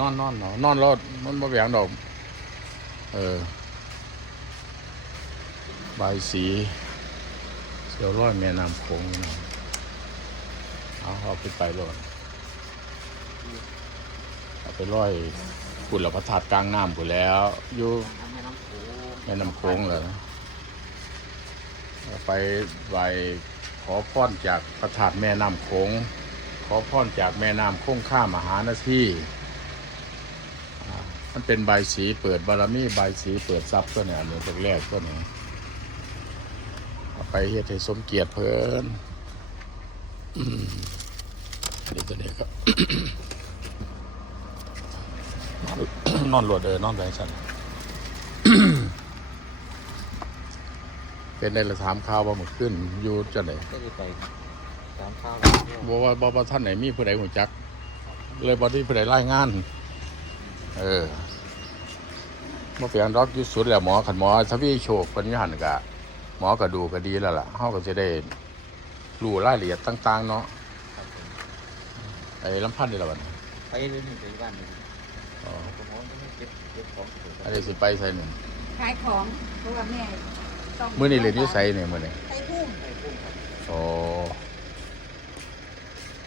นอนนอนเนาะนอนรถมันบ่แหวงดอก เออ ใบสี เสียวร้อยแม่น้ำโขงเอาเอาไปไปรถเอาไปร้อยกุลพระธาตุกลางน้ำกูแล้ว อยู่แม่น้ำโขงเลยเอไปไหวขอพรจากพระธาตุแม่น้ำโขงขอพรจากแม่น้ำคงข้ามหาหน้าที่ มันเป็นใบายสีเปิดบารมีใบายสีเปิดทรัพย์ตัวเนี่ยอันนี้ตัวแรกตัวนี้เอาไปเฮ็ดให้สมเกียรติเพิ่นอืมอันนี้ตัวนี้ครับนอนหลวดเออนอนแรงสันเป็นในละถามข่าวว่ามันขึ้นอยู่จะไหนก็จะไปตามข้าวบอกว่าบอกว่าท่านไหนมีผู้ใดหัวจัก เลยบอที่ผู้ใดรายงาน เออ มาเปียงรอกอยุสุดแล้วหมอขันหมอทวีโชคปัญญาหันกะ หมอก็ดูก็ดีแล้วล่ะเขาก็จะได้รู้รายละเอียดต่าง ๆ เนาะไอ้ลำพันธ์นี่ละวันไปเรื่อยๆไปบ้านหนึ่งอ๋อผมว่าไม่เก็บเก็บของเก็บอันนี้สิไปใส่หนึ่งขายของเพราะว่าแม่ต้องมื้อนี้เรียนอยุ่ใส่เนี่ยมื้อนี้ไปพุ่มไปพุ่งครับโอ้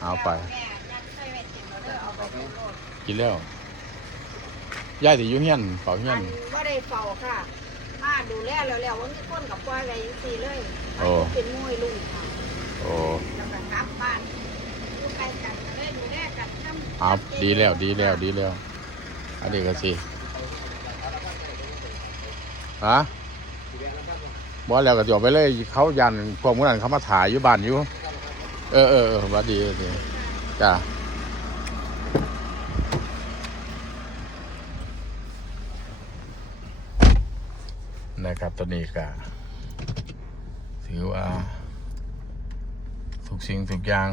เอาไปแม่ยัดใส่ไว้เต็มแล้วเด้อเอาไปโลดกินแล้ว ย่ายสิอยู่เฮียนเฝ้าเฮียอันนว่าได้เฝ้าค่ะมาดูแลแล้วแล้วว่ามีคนกับปล่อยไว้จังซี่เลยโอ้ เป็นมวยลุงค่ะโอ้ แล้วก็กลับบ้านอยู่ใกล้กันก็เลยดูแลกันนำเอาดีแล้วดีแล้วดีแล้ว อันนี้ก็สิฮะบอแล้วก็จบไปเลย เขายันพวกมื้อนั้นเขามาถ่ายอยู่บ้านอยู่ เออเออเออหวัดดีหวัดดีจ้า นะครับตอนนี้ก็ถือว่าทุกสิ่งทุกอย่าง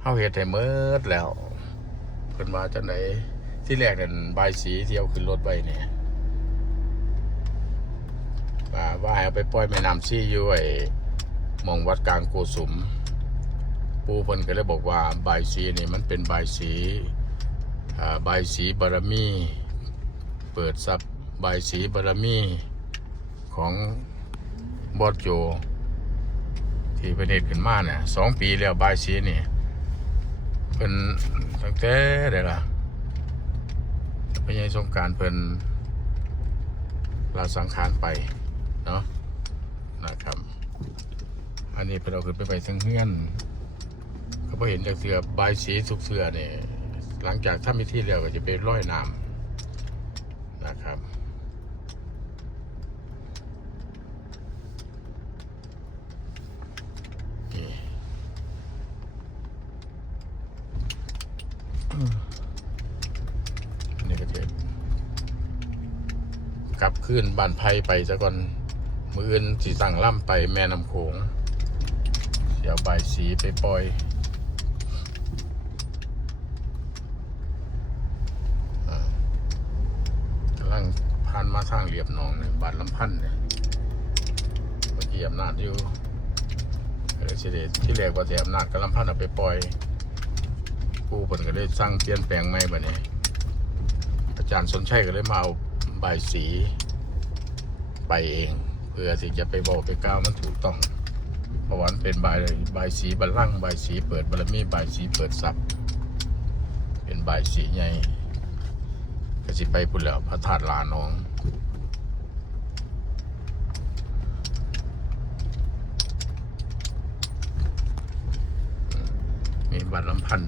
เฮาเฮ็ดให้หมดแล้วเพิ่นว่าจังไดที่แรกนั่นใบายสีที่เอาขึ้นรถไว้เนี่ยว่าว่าให้เอาไปปล่อยแม่น้ำซี่อยู่ไอ้มองวัดกลางโกสุม ปูเพิ่นก็เลยบอกว่าใบายสีนี่มันเป็นใบายสีใบสีบารมี เปิดทรัพย์ใบสีบารมี ของบอสโจ ที่ประเทศขึ้นมาเนี่ยสองปีแล้วใบายสีนี่เป็นตั้งแต่เดี๋ยวล่ะพญายสงการเพิ่นลาสังขารไป เนาะนะครับ อันนี้เพิ่นเอาขึ้นไปไปทั้งเฮือนก็พอเห็นจากเสือบายสีสุกเสือเนี่ยหลังจากถ้ามีที่แล้วก็จะไปร้อยน้ำนะครับ นี่ อันนี่ก็จะกลับ ขึ้นบานไผ่ไปซะก่อน มืออื่นสีสั่งล่ำไปแม่น้ำโขง เดี๋ยวใบสีไปปล่อยอ่ากำลังผ่านมาทางเรียบหนองเนี่ยบานลำพันธ์เนี่ยเมื่อกี้อำนาจอยู่ก็เลยสิเดที่แรกว่าแต่อำนาจกับลำพันธ์เอาไปปล่อยผู้เพิ่นก็เลยสั่งเปลี่ยนแปลงใหม่บัดนี้อาจารย์สนชัยก็เลยมาเอาใบสี ไปเอง เพื่อที่จะไปบอกไปกล่าวมันถูกต้องเพราะวันเป็นใบายใบสีบัลลังก์ใบสีเปิดบารมีใบสีเปิดทรัพย์ เป็นใบสีใหญ่ก็สิไปพุ่นแล้วพระธาตุลาน้องนี่บัตรลำพัน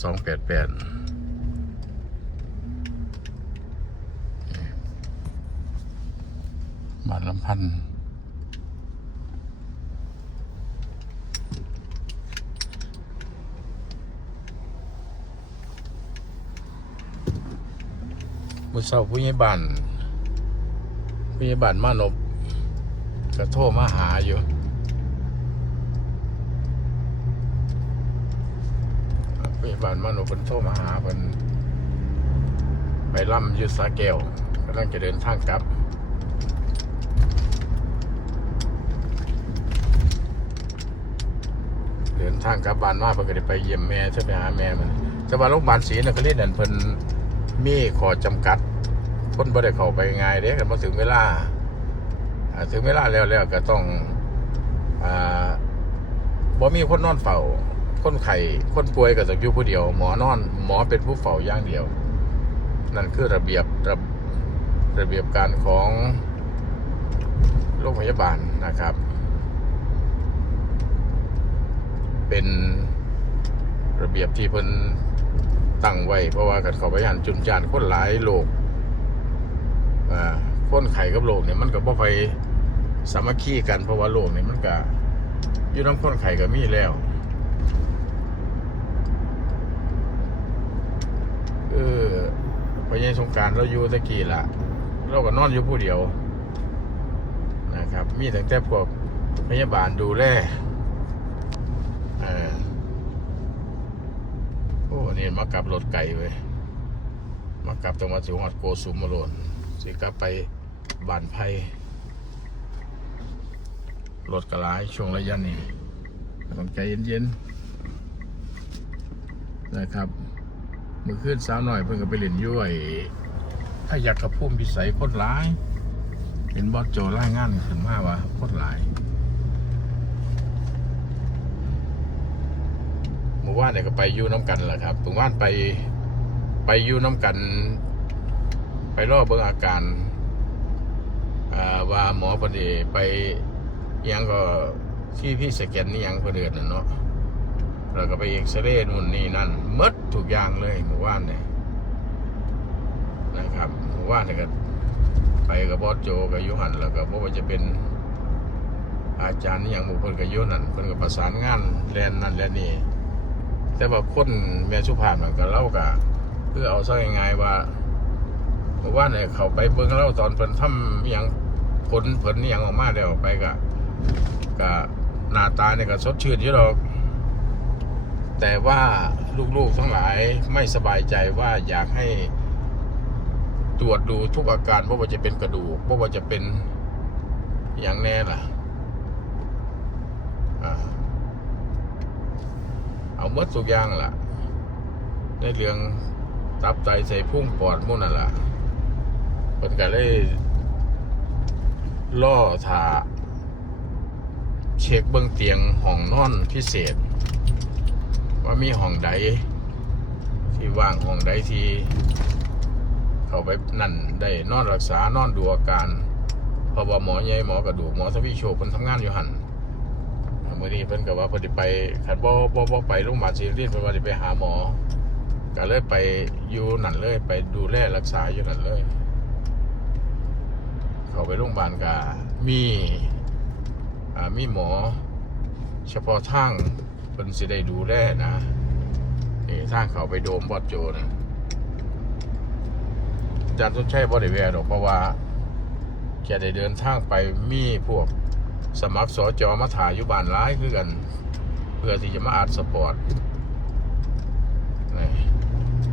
สองแปดแปด บัตรลำพันมือเศร้าผู้ใหญ่บ้านผู้ใหญ่บ้านมานบก็โทรมาหาอยู่พยาบาลมานเป็นโทรมาหาเป็นไปล่ำยุสาแก้วกำลังจะเดินทางกลับ เดิน ทางกลับบ้านมาเพื่อจะไปเยี่ยมแม่จะไปหาแม่มันแต่ว่าโรงพยาบาลศรีนครินทร์นั่นเพิ่นมีข้อจำกัดคนบ่ได้เข้าไปง่ายเด้กันมาถึงเวล่าถึงเวลาแล้วแล้วก็ต้องอ่าบ่มีคนนอนเฝ้า คนไข้คนป่วยก็ต้องอยู่ผู้เดียว หมอนอน หมอเป็นผู้เฝ้าอย่างเดียว นั่นคือระเบียบระระเบียบการของโรงพยาบาลนะครับ เป็นระเบียบที่เพิ่นตั้งไว้ เพราะว่ากันเขาไปหันจุนจานคนหลายโรคอ่าคนไข้กับโรคเนี่ยมันก็บ่ค่อยสามัคคีกันเพราะว่าโรคเนี่ยมันก็อยู่น้ำคนไข้ก็มีแล้วเออพอยังสงการเราอยู่ตะกี้ละเราก็นอนอยู่ผู้เดียวนะครับ มีตั้งแต่พวกพยาบาลดูแล เออโอ้นี่มากลับรถไก่เว้ยมากลับจังหวัดสุวรรณโกสุมมาโลนสิกลับไปบ้านไผ่รถกระลายช่วงระยะนี้ต้องใจเย็นๆนะครับมือขึ้นสาวหน่อยเพิ่งก็ไปเล่นย้วยถ้าอยากกระพุ่มพิสัยโคตรหลาย เห็นบอสโจรายงานขึ้นมาว่าโคตรหลาย มื่อวานเนี่ยก็ไปยู่น้ำกันแหละครับเมื่อวานไปไปยู่น้ำกัน ไปรอบเบิ่งอาการว่าหมอพอดีไปยังก็ที่พี่สแกนนี่ยังพอเดือนน่ะเนาะแล้วก็ไปเอ็กซเรย์นู่นนี่นั่นมดทุกอย่างเลยหมู่บ้านเนี่ยนะครับหมู่บ้านเนี่ยก็ไปกับบอสโจกับยุหันแล้วก็บอกว่าจะเป็นอาจารย์นี่ย่างบุคคลกับยุนั่นเพิ่นก็ประสานงานแลนนั่นแลนนี่ แต่ว่าคนแม่สุภาพมันก็เล่ากับเพื่อเอาซะง่ายๆว่าหมู่าเนี่ยเขาไปเบิ่งเล่าตอนเพิ่นทำย่างผลผลอหย่างออกมาแล้วไปก็ก็หน้าตาเนี่ยก็สดชื่นอยู่ดอกแต่ว่าลูกๆทั้งหลายไม่สบายใจว่าอยากให้ตรวจดูทุกอาการว่าว่าจะเป็นกระดูกว่าว่าจะเป็นอย่างแน่ล่ะอ่า เอาหมดทุกย่างล่ะ ในเรื่องตับไตใส่พุ่งปอดมุ่นนั่นล่ะเป็นก็เลยล่อถาเช็คเบื้องเตียงห้องนอนพิเศษ ว่ามีห้องใดที่ว่างห้องใดที่เขาไปนั่นได้นอนรักษานอนดูอาการเพราะว่าหมอใหญ่หมอกระดูกหมอทวีโชคเพิ่นทำงานอยู่หัน มื่อนี้เพิ่นก็ว่าเพิ่นสิไปขันบ่บ่บ่ไปโรงพยาบาลศรีรินทร์เพิ่นว่าสิไปหาหมอก็เลยไปอยู่นั่นเลย ไปดูแลรักษาอยู่นั่นเลย เขาไปโรงพยาบาลก็มีอ่ามีหมอ เฉพาะทางเพิ่นสิได้ดูแลนะนี่ทางเขาไปโดมบอดโจนะอาจารย์ต้นชัยบ่ได้แวะดอกเพราะว่าแกได้เดินทางไปมีพวก สมัครสอจอมาถ่ายอยู่บ้านร้ายคือกัน เพื่อที่จะมาอัดสปอร์ต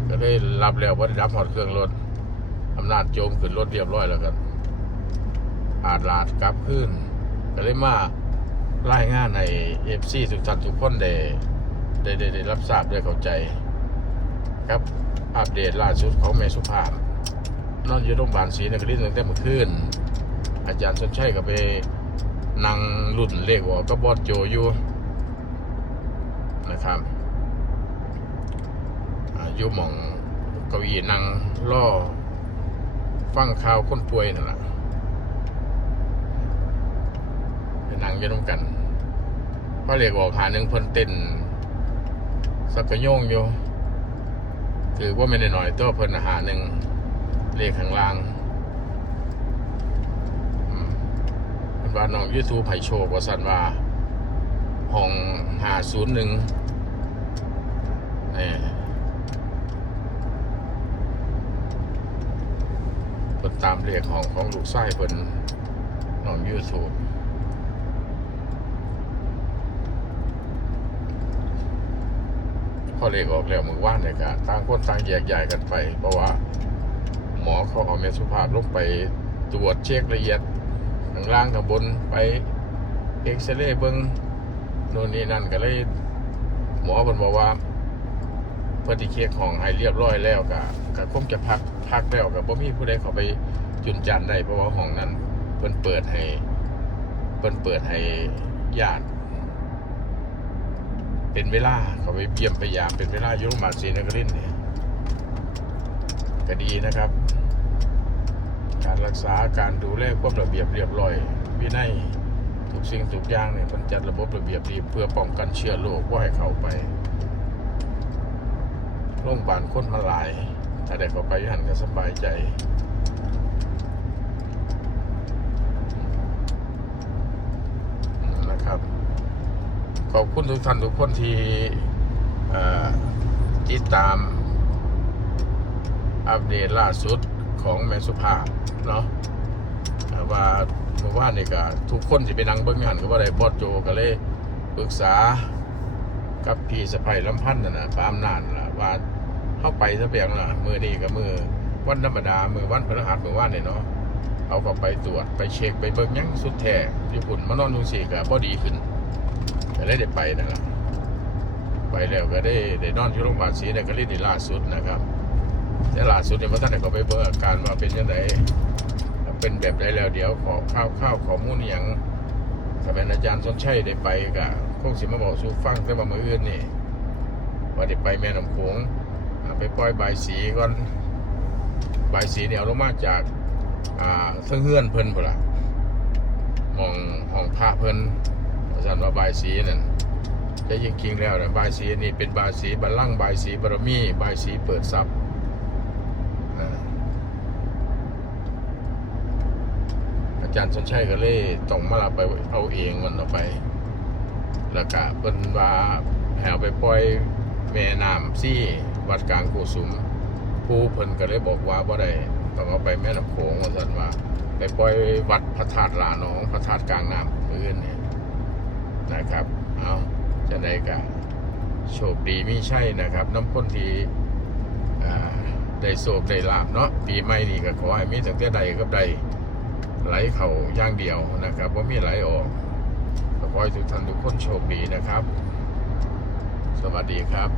ก็ได้รับแล้วว่าได้รับหอดเครื่องรถอำนาจโจมขึ้นรถเรียบร้อยแล้วกันอาดลาดกลับขึ้นก็เลยมารายงานในเอฟซีทุกท่านทุกคนได้ได้ได้ได้รับทราบได้เข้าใจ ครับอัปเดตล่าสุดของแม่สุภาพนอนอยู่โรงพยาบาลศรีนครินทร์ตั้งแต่เมื่อคืนอาจารย์ชนชัยก็ไป นั่งรุ่นเลขออกก็บอดโจอยู่นะครับอายู่มองเก้าอี้นั่งล่อฟังข่าวคนป่วยนั่นแหละไปนั่งยู่ร่วมกันพระเรียกว่าหาหนึ่งเพิ่นเต้นสักกระโยงอยู่ถือว่าไม่ได้หน่อยตัวเพิ่นหาหนึ่งเลขข้างล่างอืมเพิ่ นว่าน้องยูทูบไผ่โชคว่าสันว่าห้องหาศูนย์หนึ่งนี่เพิ่นตามเลขของของลูกไส้เพิ่นน้องยูทูบพอเลขออกแล้วมือว่านเนี่ยก็ต่างคนต่างแยกย้ายกันไป เพราะว่า หมอเขาเอาเมสุภาพลงไปตรวจเช็คละเอียด ข้างล่างข้างบนไปเอ็กซเรย์เบิ้งโน่นนี่นั่นก็เลย หมอเพิ่นบอกว่าตพิ่นที่เค้กของให้เรียบร้อยแล้วก็ก็คงจะพักพักแล้วก็บ่มีผู้ใดเข้าไปจุนจันได้เพราะว่าห้องนั้นเพิ่นเปิดให้เพิ่นเปิดให้ญาติเป็นเวลาเขาไปเยี่ยมไปยามเป็นเวลาอยุโรปบาลศรีนครินทร์เนี่ยก็ดีนะครับ การรักษาการดูแลความระเบียบเรียบร้อยวินัยทุกสิ่งทุกอย่างเนี่ยมันจัดระบบระเบียบดีเพื่อป้องกันเชื้อโรคว่าให้เข้าไปโรงพยาบาลคนมาหลาย ถ้าได้เข้าไปหันก็สบายใจนะครับ ขอบคุณทุกท่านทุกคนที่ติดตามอัปเดตล่าสุด ของแม่สุภาพเนาะว่าเมื่อวานนี่ก็ทุกคนที่ไปนั่งเบิ้งงานก็ว่าได้บอดโจก็เลยปรึกษากับพี่สะพายลำพันธ์นะนะปามนานล่ะว่าเข้าไปซะเปียงล่ะมือนี้กับมือวันธรรมดามือวันพฤหัสมือว่านนี่เนาะเอาก็ไปตรวจไปเช็คไปเบิ้งยังสุดแท้ญี่ปุ่นมานอนดูสิก็บ่ดีขึ้นก็เลยได้ไปนั่นแหละไปแล้วก็ได้ได้นอนที่โรงพยาบาลศรีนครินทร์นี่ล่าสุดนะครับ แต่ล่าสุดเนี่ยพระท่านได้ก็ไปเบิ่งอาการว่าเป็นยังไงเป็นแบบใดแล้วเดี๋ยวขอข้าวข้าวขอมูลอหย่างถ้าเป็นอาจารย์สนชัยได้ไปก็คงสิมาบอกสู่ฟังแต่ว่ามืออื่นนี่ว่าได้ไปแม่น้ำโขงไปปล่อยใบสีก่อนใบสีเนี่ยเอาลงมาจากอ่าเครื่องเฮือนเพิ่นพุ่นละมองห้องพระเพิ่นสันว่าใบสีนั่นแต่จริงแล้วนะใบสีนี่เป็นใบสีบัลลังก์บสีบารมีใบสีเปิดทรัพย์นะ อาจารย์สนชัยก็เลยต้องมารับไปเอาเองมันออกไป แล้วก็เป็นว่าแหวไปปล่อยแม่น้ำซี่วัดกลางกูสุม ผู้เพิ่นก็เลยบอกว่าบ่ได้ต้องเอาไปแม่น้ำโขงว่าสันว่าไปปล่อยวัดพระธาตุลาหนองพระธาตุกลางน้ำพื้นเนี่ยนะครับ เอาจะได้กับโชคดีไม่ใช่นะครับ น้ำพ้นทีได้โศกได้ลาบเนาะปีใหม่นี่ก็ขอให้มีตั้งแต่ใดกับใด ไหลเข่าย่างเดียวนะครับว่ามีไหลออกขอให้ทุกท่านทุกคนโชคดีนะครับ สวัสดีครับ